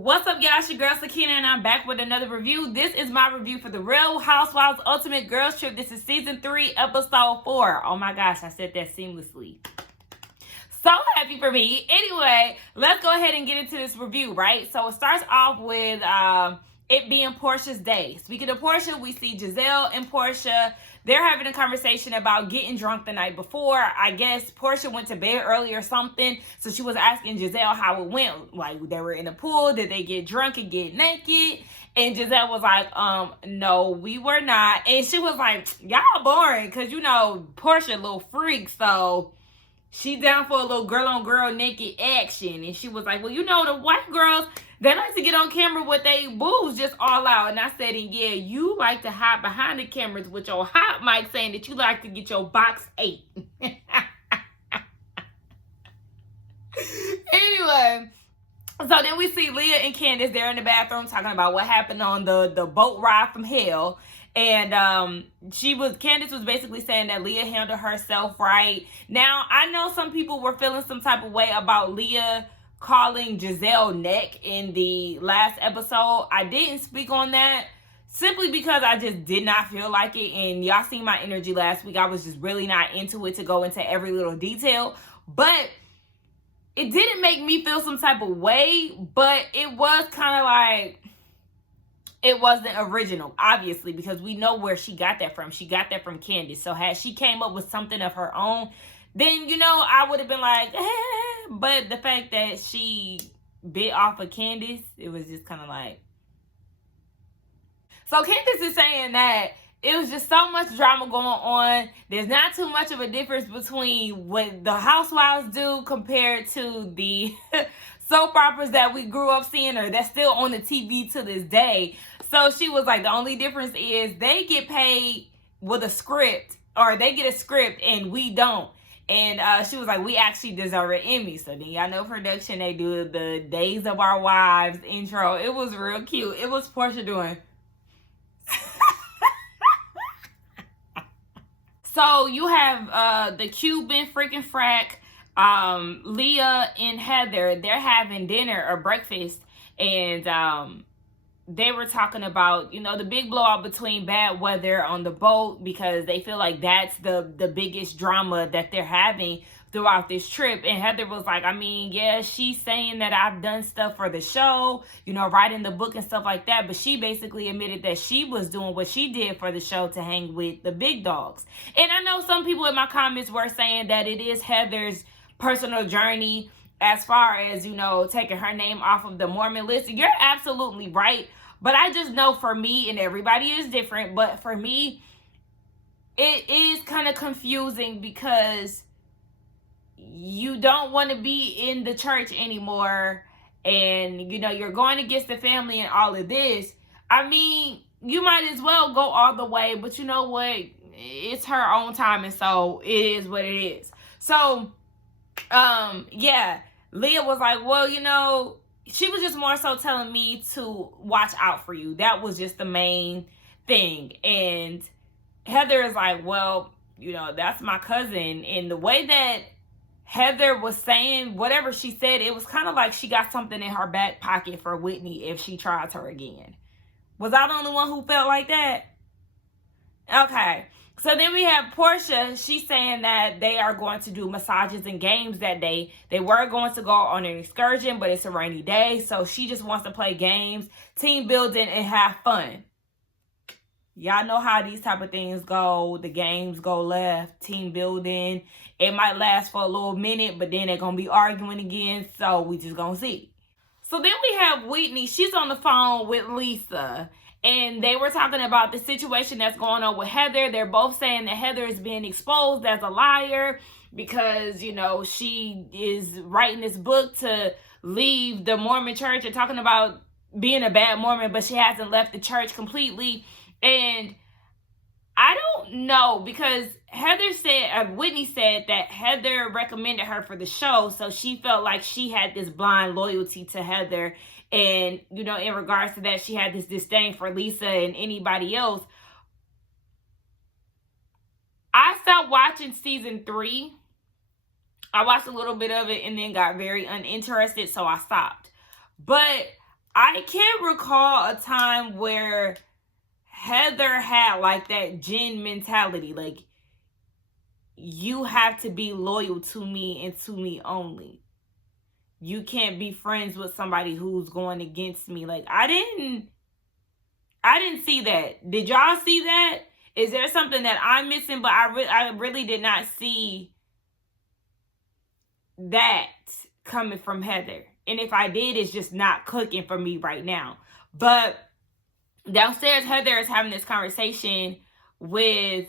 What's up, y'all? It's your girl Sakina, and I'm back with another review. This is my review for the Real Housewives Ultimate Girls Trip. This is season 3, episode 4. Oh my gosh, I said that seamlessly. So happy for me. Anyway, let's go ahead and get into this review, right? So it starts off with it being Portia's day. Speaking of Portia, we see Giselle and Portia. They're having a conversation about getting drunk the night before. I guess Portia went to bed early or something, so she was asking Giselle how it went. Like, they were in the pool. Did they get drunk and get naked? And Giselle was like, no, we were not. And she was like, y'all boring, because, you know, Portia a little freak, so she's down for a little girl-on-girl naked action. And she was like, well, you know, the white girls, they like to get on camera with their boobs just all out. And I said, and yeah, you like to hide behind the cameras with your hot mic saying that you like to get your box 8. Anyway, so then we see Leah and Candace, they're in the bathroom talking about what happened on the boat ride from hell. And Candace was basically saying that Leah handled herself right. Now, I know some people were feeling some type of way about Leah calling Giselle neck in the last episode. I didn't speak on that simply because I just did not feel like it. And y'all seen my energy last week. I was just really not into it to go into every little detail. But it didn't make me feel some type of way. But it was kind of like, it wasn't original, obviously, because we know where she got that from. She got that from Candace. So had she came up with something of her own, then, you know, I would have been like, eh. But the fact that she bit off of Candace, it was just kind of like. So Candace is saying that it was just so much drama going on. There's not too much of a difference between what the housewives do compared to the soap operas that we grew up seeing, or that's still on the TV to this day. So she was like, the only difference is they get paid with a script, or they get a script and we don't. And she was like, we actually deserve an Emmy. So then y'all know production, they do the Days of Our Wives intro. It was real cute. It was Portia doing. So you have the Cuban freaking frack, Leah and Heather. They're having dinner or breakfast. And they were talking about, you know, the big blowout between bad weather on the boat, because they feel like that's the biggest drama that they're having throughout this trip. And Heather was like, I mean, yeah, she's saying that I've done stuff for the show, you know, writing the book and stuff like that. But she basically admitted that she was doing what she did for the show to hang with the big dogs. And I know some people in my comments were saying that it is Heather's personal journey as far as, you know, taking her name off of the Mormon list. You're absolutely right. But I just know for me, and everybody is different, but for me, it is kind of confusing because you don't want to be in the church anymore, and, you know, you're going against the family and all of this. I mean, you might as well go all the way, but you know what? It's her own time, and so it is what it is. So, yeah, Leah was like, well, you know, she was just more so telling me to watch out for you. That was just the main thing. And Heather is like, well, you know, that's my cousin. And the way that Heather was saying whatever she said, it was kind of like she got something in her back pocket for Whitney if she tries her again. Was I the only one who felt like that? Okay. So then we have Portia. She's saying that they are going to do massages and games that day. They were going to go on an excursion, but it's a rainy day. So she just wants to play games, team building, and have fun. Y'all know how these type of things go. The games go left, team building. It might last for a little minute, but then they're going to be arguing again. So we just going to see. So then we have Whitney. She's on the phone with Lisa. And they were talking about the situation that's going on with Heather. They're both saying that Heather is being exposed as a liar because, you know, she is writing this book to leave the Mormon church and talking about being a bad Mormon, but she hasn't left the church completely. And I don't know, because Whitney said that Heather recommended her for the show, so she felt like she had this blind loyalty to Heather. And, you know, in regards to that, she had this disdain for Lisa and anybody else. I stopped watching season 3. I watched a little bit of it and then got very uninterested, so I stopped. But I can't recall a time where Heather had like that Jen mentality. Like, you have to be loyal to me and to me only. You can't be friends with somebody who's going against me. Like, I didn't see that. Did y'all see that? Is there something that I'm missing? But I really did not see that coming from Heather. And if I did, it's just not cooking for me right now. But downstairs, Heather is having this conversation with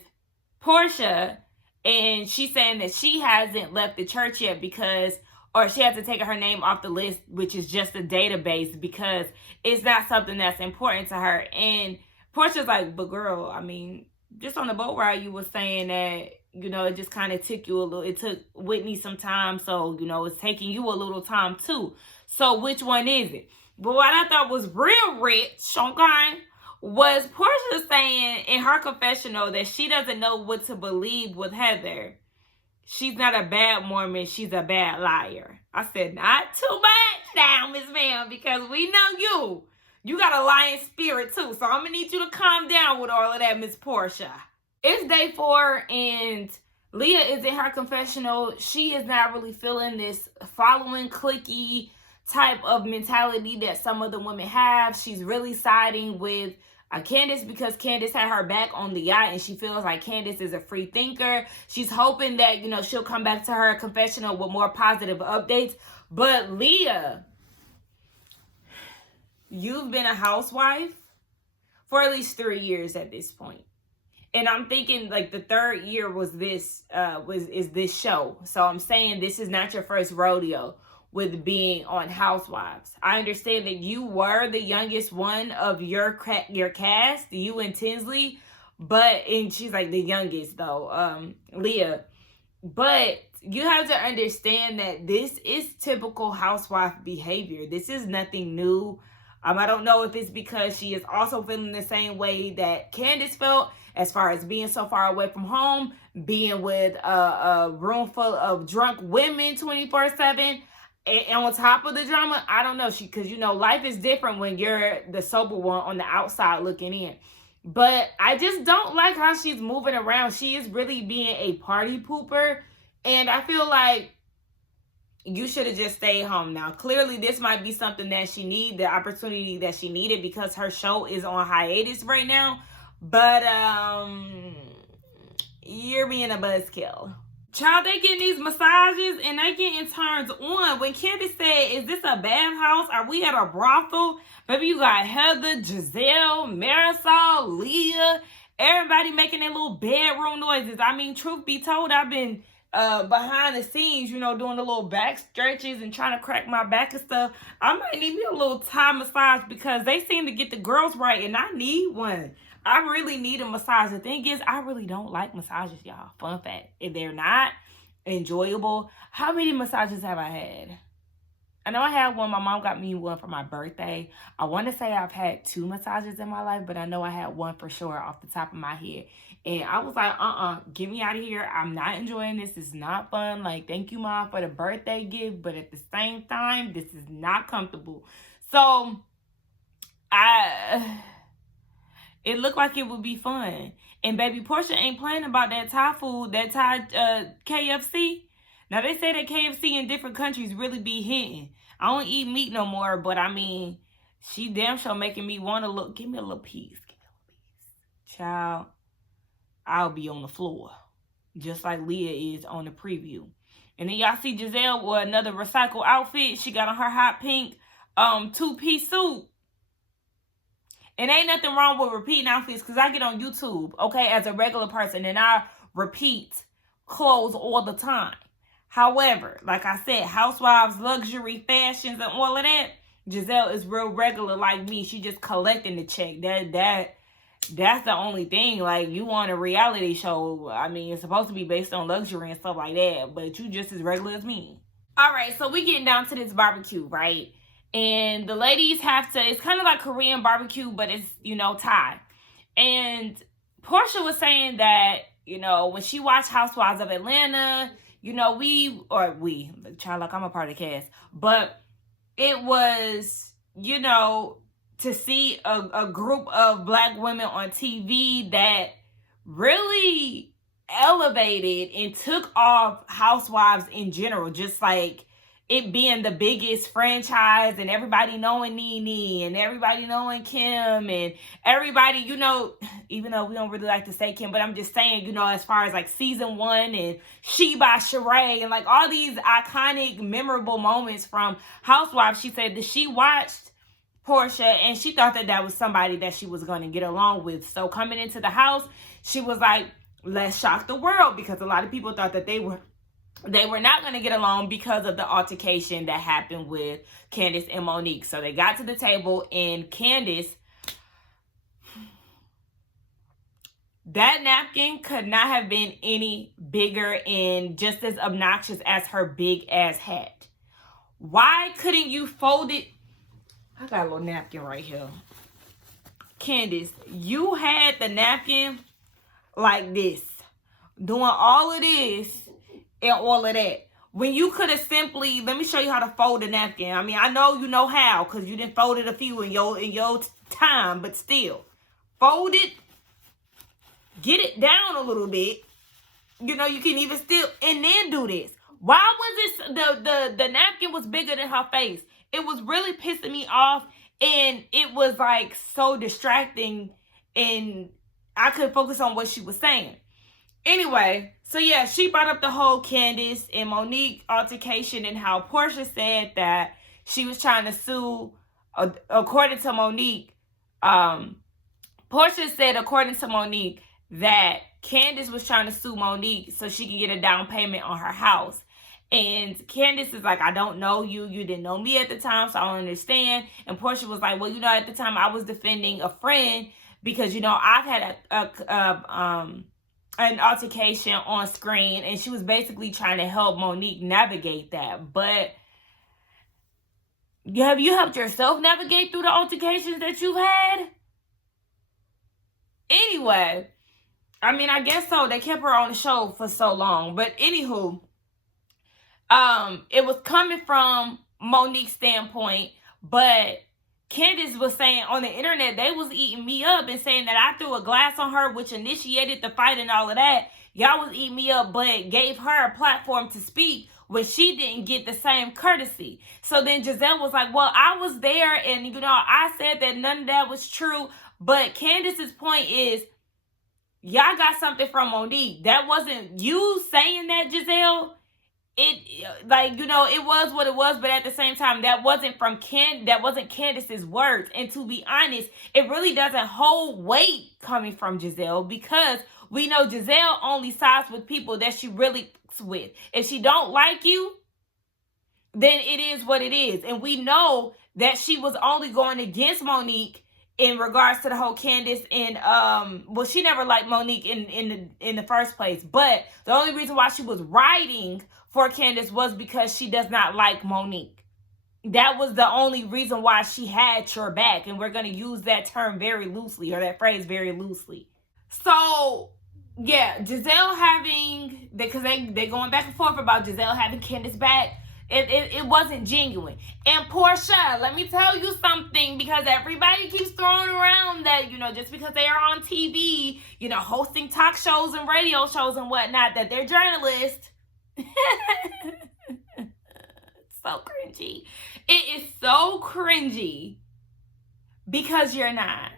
Portia, and she's saying that she hasn't left the church yet because, or she has to take her name off the list, which is just a database, because it's not something that's important to her. And Portia's like, but girl, I mean, just on the boat ride, you were saying that, you know, it just kind of took you a little, it took Whitney some time. So, you know, it's taking you a little time too. So which one is it? But what I thought was real rich, okay, was Portia saying in her confessional that she doesn't know what to believe with Heather. She's not a bad Mormon, she's a bad liar. I said, not too much now, Miss Ma'am, because we know you. You got a lying spirit too, so I'm going to need you to calm down with all of that, Miss Portia. It's day 4, and Leah is in her confessional. She is not really feeling this following cliquey type of mentality that some of the women have. She's really siding with Candace because Candace had her back on the yacht, and she feels like Candace is a free thinker. She's hoping that, you know, she'll come back to her confessional with more positive updates. But Leah, you've been a housewife for at least 3 years at this point. And I'm thinking like the 3rd year was this show. So I'm saying this is not your first rodeo with being on Housewives. I understand that you were the youngest one of your cast, you and Tinsley, and she's like the youngest though, Leah. But you have to understand that this is typical housewife behavior. This is nothing new. I don't know if it's because she is also feeling the same way that Candace felt, as far as being so far away from home, being with a room full of drunk women 24/7. And on top of the drama, I don't know, because, you know, life is different when you're the sober one on the outside looking in. But I just don't like how she's moving around. She is really being a party pooper. And I feel like you should have just stayed home. Now, clearly, this might be something that she needed, the opportunity that she needed, because her show is on hiatus right now. But you're being a buzzkill. Child, they getting these massages and they getting turned on. When Candace said, is this a bathhouse? Are we at a brothel? Baby, you got Heather, Giselle, Marisol, Leah, everybody making their little bedroom noises. I mean, truth be told, I've been behind the scenes, you know, doing the little back stretches and trying to crack my back and stuff. I might need me a little Thai massage because they seem to get the girls right and I need one. I really need a massage. The thing is, I really don't like massages, y'all. Fun fact. If they're not enjoyable, how many massages have I had? I know I had one. My mom got me one for my birthday. I want to say I've had 2 massages in my life, but I know I had one for sure off the top of my head. And I was like, get me out of here. I'm not enjoying this. It's not fun. Like, thank you, Mom, for the birthday gift. But at the same time, this is not comfortable. So, it looked like it would be fun. And baby Portia ain't playing about that Thai food, that Thai KFC. Now, they say that KFC in different countries really be hitting. I don't eat meat no more, but I mean, she damn sure making me want to look. Give me a little piece. Give me a little piece. Child, I'll be on the floor. Just like Leah is on the preview. And then y'all see Giselle with another recycled outfit. She got on her hot pink 2-piece suit. And ain't nothing wrong with repeating outfits because I get on YouTube, okay, as a regular person, and I repeat clothes all the time. However, like I said, housewives, luxury, fashions, and all of that, Giselle is real regular like me. She just collecting the check. That's the only thing. Like, you want a reality show. I mean, it's supposed to be based on luxury and stuff like that, but you just as regular as me. All right, so we getting down to this barbecue, right? And the ladies have to, it's kind of like Korean barbecue, but it's, you know, Thai. And Portia was saying that, you know, when she watched Housewives of Atlanta, you know, child, like I'm a part of the cast, but it was you know, to see a group of black women on TV that really elevated and took off Housewives in general, just like it being the biggest franchise and everybody knowing Nene and everybody knowing Kim and everybody, you know, even though we don't really like to say Kim, but I'm just saying, you know, as far as like season 1 and She by Sheree and like all these iconic, memorable moments from Housewives, she said that she watched Portia and she thought that that was somebody that she was going to get along with. So coming into the house, she was like, let's shock the world, because a lot of people thought that they were not going to get along because of the altercation that happened with Candace and Monique. So they got to the table, and Candace, that napkin could not have been any bigger and just as obnoxious as her big ass hat. Why couldn't you fold it? I got a little napkin right here. Candace, you had the napkin like this, doing all of this and all of that, when you could have simply, let me show you how to fold a napkin. I mean, I know you know how, because you didn't fold it a few in your time, but still, fold it, get it down a little bit. You know, you can even still, and then do this. Why was this, the napkin was bigger than her face? It was really pissing me off, and it was like so distracting, and I couldn't focus on what she was saying. Anyway, so yeah, she brought up the whole Candace and Monique altercation and how Portia said that she was trying to sue, according to Monique, Portia said, according to Monique, that Candace was trying to sue Monique so she could get a down payment on her house. And Candace is like, I don't know you. You didn't know me at the time, so I don't understand. And Portia was like, well, you know, at the time I was defending a friend because, you know, I've had an altercation on screen, and she was basically trying to help Monique navigate that. But have you helped yourself navigate through the altercations that you've had? Anyway, I mean, I guess so. They kept her on the show for so long. But anywho, it was coming from Monique's standpoint, but Candace was saying on the internet, they was eating me up and saying that I threw a glass on her, which initiated the fight and all of that. Y'all was eating me up, but gave her a platform to speak when she didn't get the same courtesy. So then Giselle was like, well, I was there, and, you know, I said that none of that was true. But Candace's point is, y'all got something from Monique. That wasn't you saying that, Giselle. It, like, you know, it was what it was, but at the same time, that wasn't Candace's words. And to be honest, it really doesn't hold weight coming from Giselle, because we know Giselle only sides with people that she really with. If she don't like you, then it is what it is. And we know that she was only going against Monique in regards to the whole Candace and well, she never liked Monique in the first place. But the only reason why she was writing for Candace was because she does not like Monique. That was the only reason why she had your back. And we're going to use that term very loosely, or that phrase very loosely. So, yeah, Giselle having, because they going back and forth about Giselle having Candace back. It wasn't genuine. And Portia, let me tell you something, because everybody keeps throwing around that, you know, just because they are on TV, you know, hosting talk shows and radio shows and whatnot, that they're journalists. So cringy. It is so cringy, because you're not.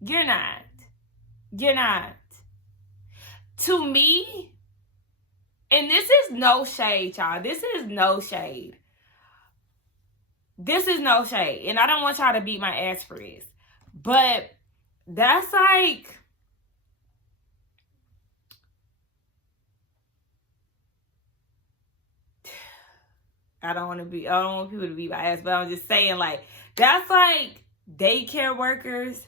You're not. You're not. To me, and this is no shade, y'all. This is no shade. This is no shade. And I don't want y'all to beat my ass for this. But that's like, I don't want people to beat my ass, but I'm just saying, like, that's like daycare workers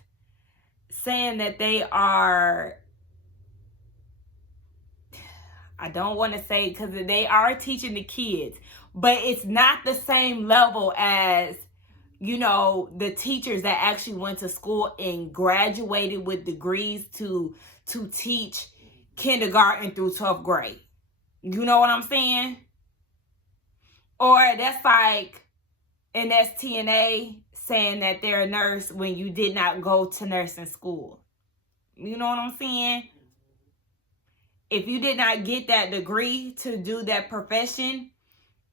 saying that they are, I don't want to say, because they are teaching the kids, but it's not the same level as, you know, the teachers that actually went to school and graduated with degrees to teach kindergarten through 12th grade. You know what I'm saying? Or that's like an STNA saying that they're a nurse when you did not go to nursing school. You know what I'm saying? If you did not get that degree to do that profession,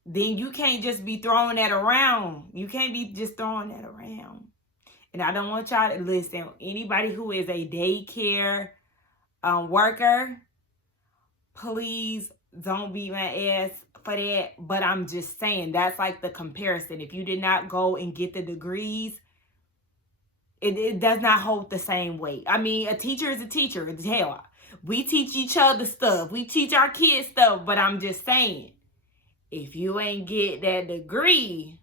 then you can't just be throwing that around. You can't be just throwing that around. And I don't want y'all to listen. Anybody who is a daycare worker, please don't beat my ass for that. But I'm just saying, that's like the comparison. If you did not go and get the degrees, it does not hold the same weight. I mean, a teacher is a teacher. Hell, we teach each other stuff. We teach our kids stuff. But I'm just saying, if you ain't get that degree,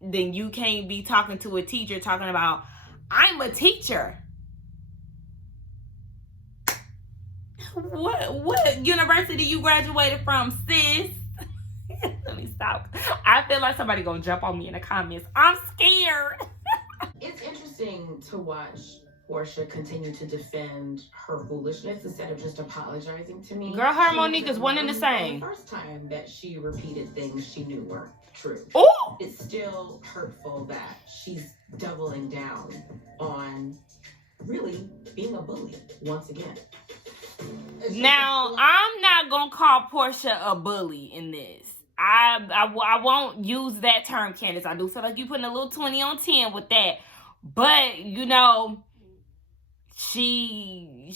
then you can't be talking to a teacher talking about, I'm a teacher. What university you graduated from, sis? Let me stop. I feel like somebody gonna jump on me in the comments. I'm scared. It's interesting to watch Portia continue to defend her foolishness instead of just apologizing to me. Girl, her and Monique is one and the same. The first time that she repeated things she knew weren't true. Oh! It's still hurtful that she's doubling down on really being a bully once again. Now, I'm not gonna call Portia a bully in this. I won't use that term, Candace. I do feel like you putting a little 20 on 10 with that. But, you know, she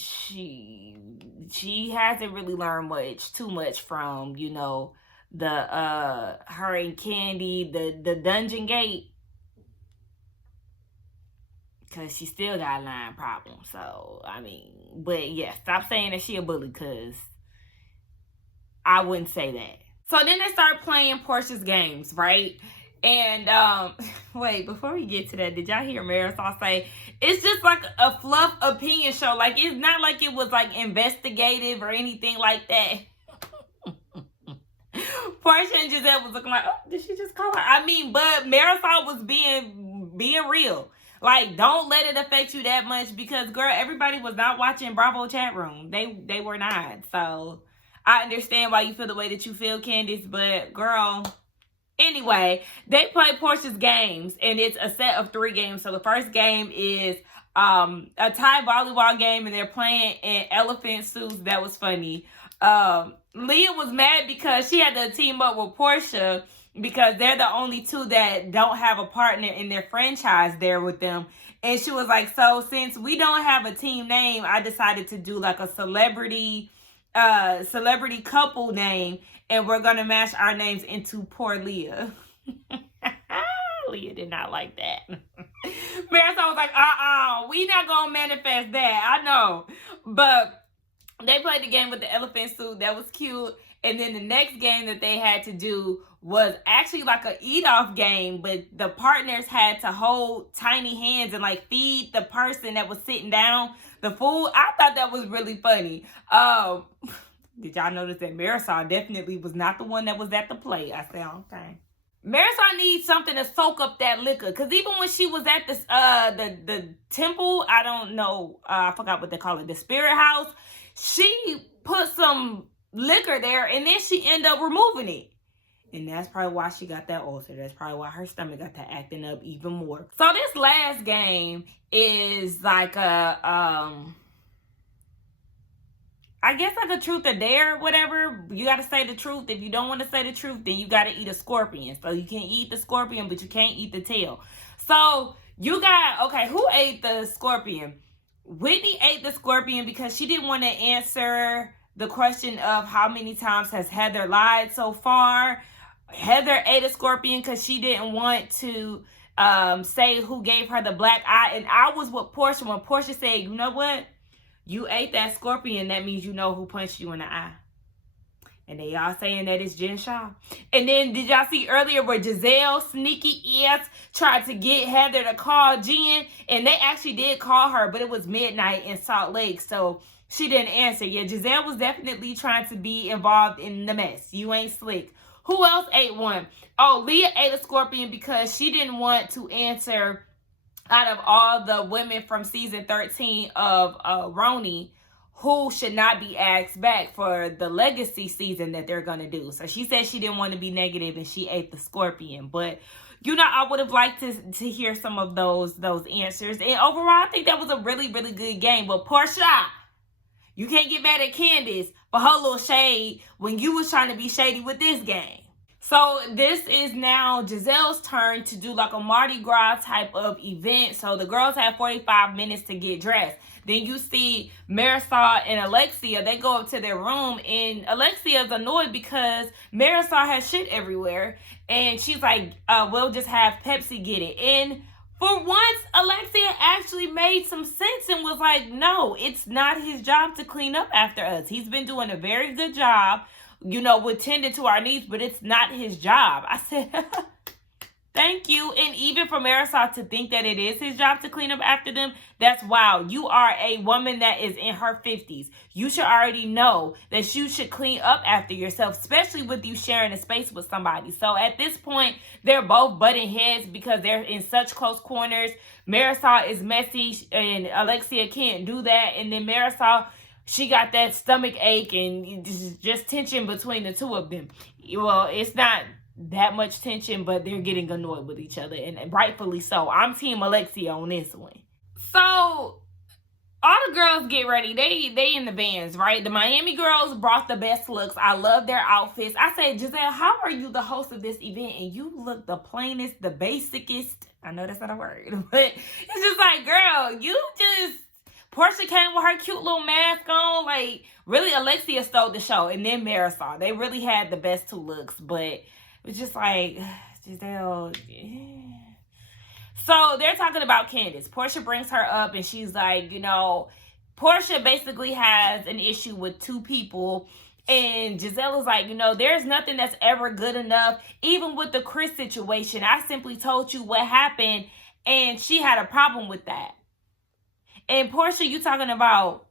hasn't really learned too much from, you know, the her and Candy, the Dungeon Gate. Because she still got a line problem. So, I mean, but yeah, stop saying that she a bully, because I wouldn't say that. So then they start playing Portia's games, right? And wait, before we get to that, did y'all hear Marisol say it's just like a fluff opinion show? Like, it's not like it was like investigative or anything like that. Portia and Giselle was looking like, oh, did she just call her? I mean, but Marisol was being real. Like, don't let it affect you that much, because, girl, everybody was not watching Bravo chat room. They were not. So I understand why you feel the way that you feel, Candace, but, girl. Anyway, they play Portia's games, and it's a set of 3 games. So the first game is a Thai volleyball game, and they're playing in elephant suits. That was funny. Leah was mad because she had to team up with Portia, because they're the only 2 that don't have a partner in their franchise there with them. And she was like, so since we don't have a team name, I decided to do like a celebrity couple name, and we're gonna mash our names into Poor Leah. Leah did not like that. Marisol was like, we not gonna manifest that. I know. But they played the game with the elephant suit. That was cute. And then the next game that they had to do was actually like an eat-off game, but the partners had to hold tiny hands and like feed the person that was sitting down the food. I thought that was really funny. Did y'all notice that Marisol definitely was not the one that was at the plate? I said, okay. Marisol needs something to soak up that liquor, because even when she was at this the temple, I don't know, I forgot what they call it, the spirit house, she put some liquor there, and then she ended up removing it. And that's probably why she got that ulcer. That's probably why her stomach got to acting up even more. So this last game is like a, I guess like a truth or dare, whatever. You got to say the truth. If you don't want to say the truth, then you got to eat a scorpion. So you can eat the scorpion, but you can't eat the tail. So you got, okay, who ate the scorpion? Whitney ate the scorpion because she didn't want to answer the question of how many times has Heather lied so far. Heather ate a scorpion because she didn't want to say who gave her the black eye. And I was with Portia when Portia said, you know what? You ate that scorpion. That means you know who punched you in the eye. And they all saying that it's Jen Shaw. And then did y'all see earlier where Giselle, sneaky ass, tried to get Heather to call Jen? And they actually did call her, but it was midnight in Salt Lake. So she didn't answer. Yeah, Giselle was definitely trying to be involved in the mess. You ain't slick. Who else ate one? Oh, Leah ate a scorpion because she didn't want to answer out of all the women from season 13 of Roni who should not be asked back for the legacy season that they're going to do. So she said she didn't want to be negative and she ate the scorpion. But I would have liked to hear some of those answers. And overall, I think that was a really, really good game. But Portia, you can't get mad at Candace for her little shade when you was trying to be shady with this game. So this is now Giselle's turn to do like a Mardi Gras type of event. So the girls have 45 minutes to get dressed. Then you see Marisol and Alexia, they go up to their room, and Alexia's annoyed because Marisol has shit everywhere. And she's like, we'll just have Pepsi get it. And for once, Alexia actually made some sense and was like, no, it's not his job to clean up after us. He's been doing a very good job, with tending to our needs, but it's not his job. I said, thank you. And even for Marisol to think that it is his job to clean up after them, that's wild. You are a woman that is in her 50s. You should already know that you should clean up after yourself, especially with you sharing a space with somebody. So at this point, they're both butting heads because they're in such close corners. Marisol is messy and Alexia can't do that. And then Marisol, she got that stomach ache and just tension between the two of them. Well, it's not that much tension, but they're getting annoyed with each other, and rightfully so. I'm team Alexia on this one. So all the girls get ready. They in the bands, right? The Miami girls brought the best looks. I love their outfits. I said, Giselle, how are you the host of this event and you look the plainest, the basicest? I know that's not a word, but it's just like, girl, Portia came with her cute little mask on. Like, really, Alexia stole the show. And then Marisol. They really had the best two looks. But it's just like, Giselle. Yeah. So they're talking about Candace. Portia brings her up and she's like, Portia basically has an issue with two people. And Giselle is like, there's nothing that's ever good enough. Even with the Chris situation, I simply told you what happened. And she had a problem with that. And Portia, you talking about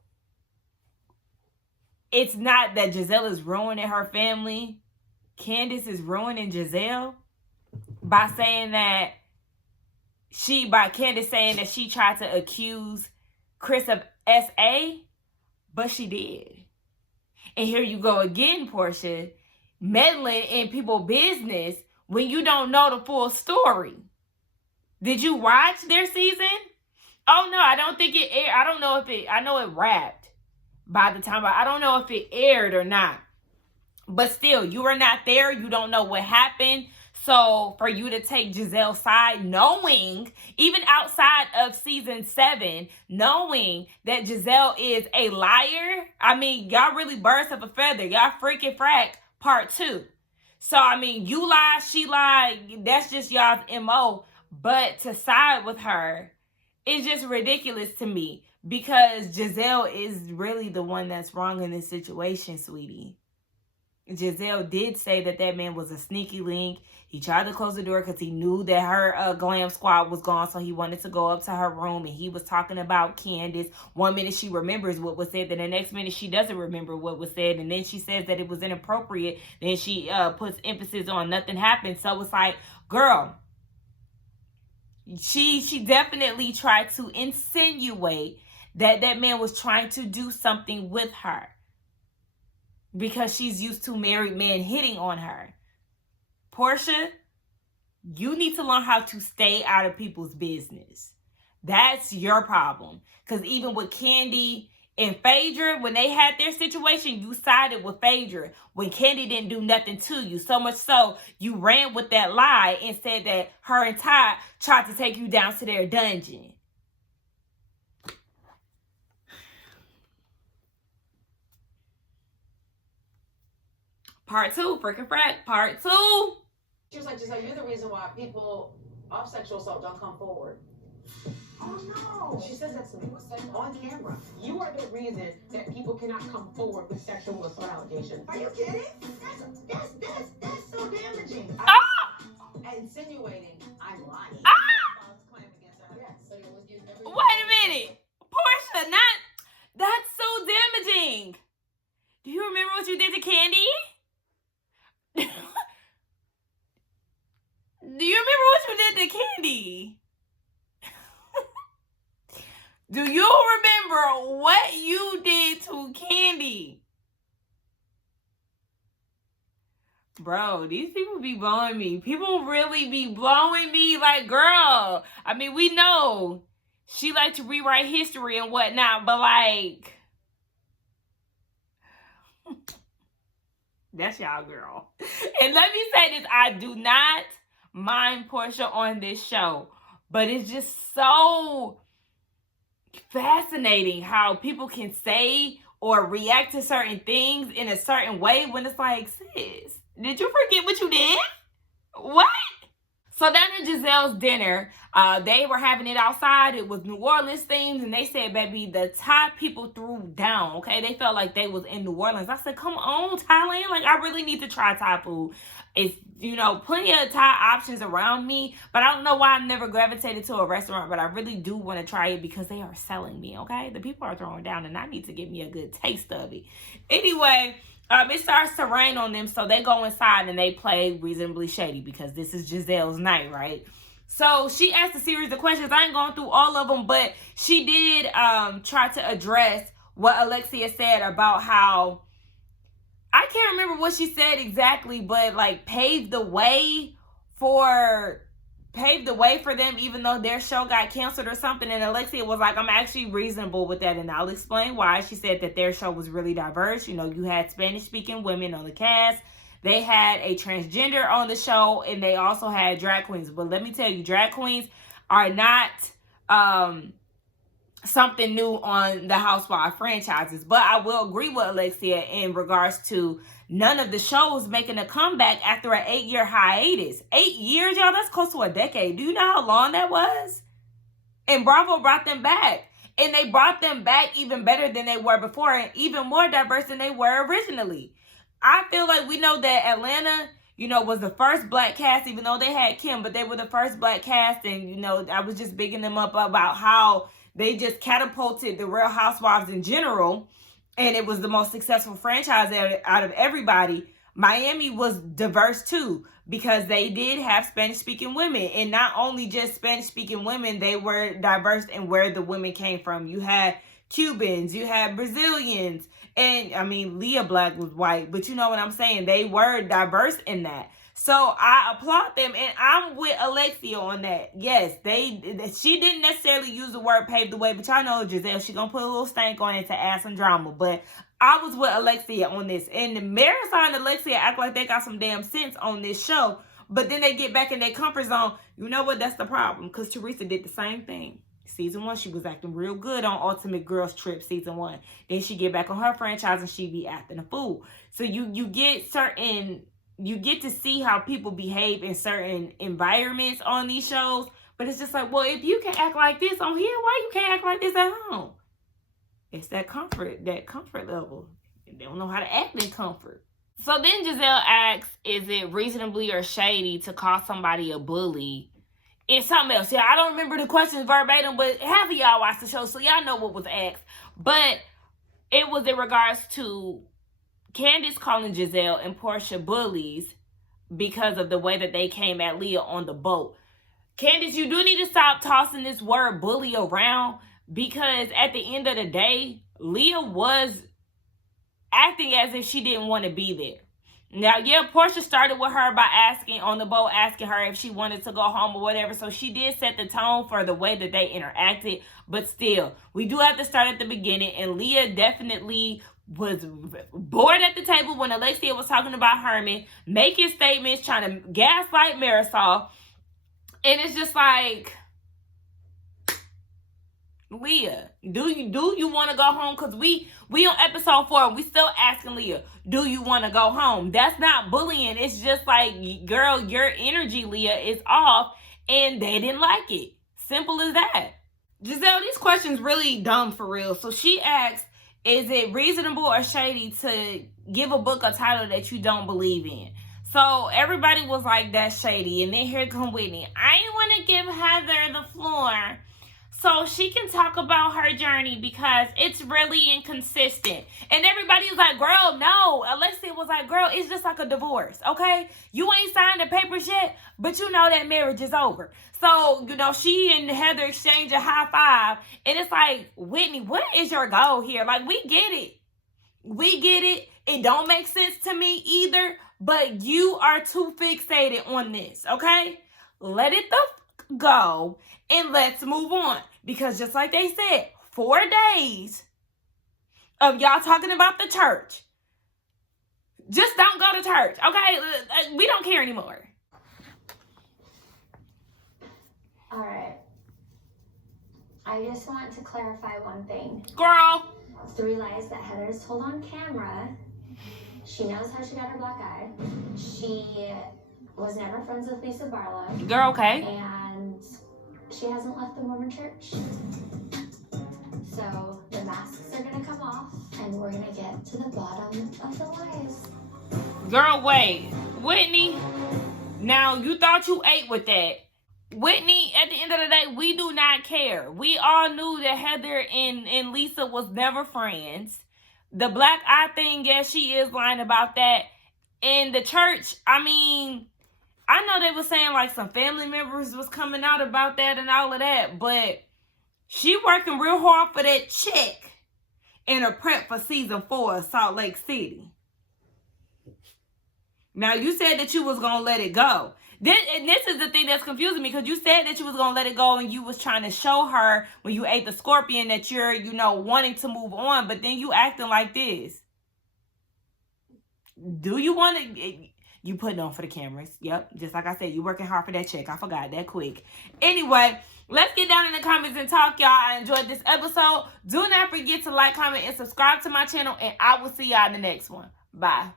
it's not that Giselle is ruining her family. Candace is ruining Giselle by Candace saying that she tried to accuse Chris of SA, but she did. And here you go again, Portia, meddling in people's business when you don't know the full story. Did you watch their season? Oh, no, I don't think it aired. I don't know I know it wrapped by the time, I don't know if it aired or not. But still, you were not there. You don't know what happened. So for you to take Giselle's side, knowing, even outside of season 7, knowing that Giselle is a liar, I mean, y'all really birds of a feather. Y'all freaking frack part 2. So, I mean, you lie, she lied. That's just y'all's MO. But to side with her, it's just ridiculous to me because Giselle is really the one that's wrong in this situation, sweetie. Giselle did say that man was a sneaky link. He tried to close the door because he knew that her glam squad was gone, so he wanted to go up to her room, and he was talking about Candace. One minute she remembers what was said, then the next minute she doesn't remember what was said, and then she says that it was inappropriate. Then she puts emphasis on nothing happened. So it's like, girl, she definitely tried to insinuate that man was trying to do something with her because she's used to married men hitting on her. Portia, you need to learn how to stay out of people's business. That's your problem. Because even with Candy and Phaedra, when they had their situation, you sided with Phaedra when Candy didn't do nothing to you. So much so, you ran with that lie and said that her and Todd tried to take you down to their dungeon. Part 2, freaking frack, part 2. She was like, Giselle, you're the reason why people of sexual assault don't come forward. Oh no! She says that to me on camera. You are the reason that people cannot come forward with sexual assault allegations. Are you kidding? That's so damaging. Insinuating I'm lying. Yes, so wait a minute, Portia, that's so damaging. Do you remember what you did to Candy? Do you remember what you did to Candy? Do you remember what you did to Candy? Bro, these people be blowing me. People really be blowing me. Like, girl, I mean, we know she like to rewrite history and whatnot, but like, that's y'all girl. And let me say this, I do not mind Portia on this show, but it's just so fascinating how people can say or react to certain things in a certain way when it's like, sis, did you forget what you did? What? So down at Giselle's dinner, they were having it outside. It was New Orleans themed, and they said, baby, the top people threw down, okay? They felt like they was in New Orleans. I said, come on, Thailand. Like, I really need to try Thai food. It's, you know, plenty of Thai options around me, but I don't know why I've never gravitated to a restaurant, but I really do want to try it because they are selling me, okay? The people are throwing down, and I need to get me a good taste of it. Anyway, it starts to rain on them, so they go inside and they play Reasonably Shady because this is Giselle's night, right? So she asked a series of questions. I ain't going through all of them, but she did try to address what Alexia said about how, I can't remember what she said exactly, but like paved the way for them, even though their show got canceled or something. And Alexia was like, I'm actually reasonable with that, and I'll explain why. She said that their show was really diverse. You know, you had Spanish-speaking women on the cast. They had a transgender on the show, and they also had drag queens. But let me tell you, drag queens are not something new on the Housewives franchises. But I will agree with Alexia in regards to none of the shows making a comeback after an 8-year hiatus. 8 years, y'all, that's close to a decade. Do you know how long that was? And Bravo brought them back. And they brought them back even better than they were before, and even more diverse than they were originally. I feel like we know that Atlanta, you know, was the first black cast, even though they had Kim, but they were the first black cast. And, you know, I was just bigging them up about how they just catapulted the Real Housewives in general. And it was the most successful franchise out of everybody. Miami was diverse too, because they did have Spanish-speaking women. And not only just Spanish-speaking women, they were diverse in where the women came from. You had Cubans, you had Brazilians, and I mean, Leah Black was white, but you know what I'm saying? They were diverse in that. So I applaud them, and I'm with Alexia on that. Yes, she didn't necessarily use the word pave the way, but y'all know Giselle, she gonna put a little stank on it to add some drama. But I was with Alexia on this. And Marisol and Alexia act like they got some damn sense on this show, but then they get back in their comfort zone. You know what? That's the problem, because Teresa did the same thing. Season 1, she was acting real good on Ultimate Girls Trip season 1. Then she get back on her franchise and she be acting a fool. So you get to see how people behave in certain environments on these shows. But it's just like, well, if you can act like this on here, why you can't act like this at home? It's that comfort level. They don't know how to act in comfort. So then Giselle asks, is it reasonably or shady to call somebody a bully? And something else. Yeah, I don't remember the questions verbatim, but half of y'all watched the show, so y'all know what was asked. But it was in regards to Candace calling Giselle and Portia bullies because of the way that they came at Leah on the boat. Candace, you do need to stop tossing this word bully around, because at the end of the day, Leah was acting as if she didn't want to be there. Now, yeah, Portia started with her by asking her if she wanted to go home or whatever. So she did set the tone for the way that they interacted. But still, we do have to start at the beginning. And Leah definitely was bored at the table when Alexia was talking about Herman, making statements, trying to gaslight Marisol. And it's just like, Leah, do you want to go home? Because we on episode 4, we still asking Leah, do you want to go home? That's not bullying. It's just like, girl, your energy, Leah, is off, and they didn't like it. Simple as that. Giselle, these questions really dumb for real. So she asked, is it reasonable or shady to give a book a title that you don't believe in? So everybody was like, that's shady. And then here come Whitney. I want to give Heather the floor so she can talk about her journey because it's really inconsistent. And everybody's like, girl, no. Alexia was like, girl, it's just like a divorce, okay? You ain't signed the papers yet, but you know that marriage is over. So, you know, she and Heather exchange a high five. And it's like, Whitney, what is your goal here? Like, we get it. We get it. It don't make sense to me either. but you are too fixated on this, okay? Let it go and let's move on. Because just like they said, 4 days of y'all talking about the church. Just don't go to church, okay? We don't care anymore. All right. I just want to clarify one thing. Girl. 3 lies that Heather's told on camera. She knows how she got her black eye. She was never friends with Lisa Barlow. Girl, okay. And she hasn't left the Mormon church. So the masks are gonna come off and we're gonna get to the bottom of the lies. Girl, wait. Whitney, now you thought you ate with that. Whitney, at the end of the day, we do not care. We all knew that Heather and Lisa was never friends. The black eye thing, yes, she is lying about that. In the church, I mean, I know they were saying like some family members was coming out about that and all of that, but she working real hard for that check in her prep for season 4 of Salt Lake City. Now, you said that you was going to let it go. This is the thing that's confusing me, because you said that you was going to let it go and you was trying to show her when you ate the scorpion that you're, wanting to move on, but then you acting like this. Do you want to... You put it on for the cameras. Yep, just like I said, you working hard for that check. I forgot that quick. Anyway, let's get down in the comments and talk, y'all. I enjoyed this episode. Do not forget to like, comment, and subscribe to my channel, and I will see y'all in the next one. Bye.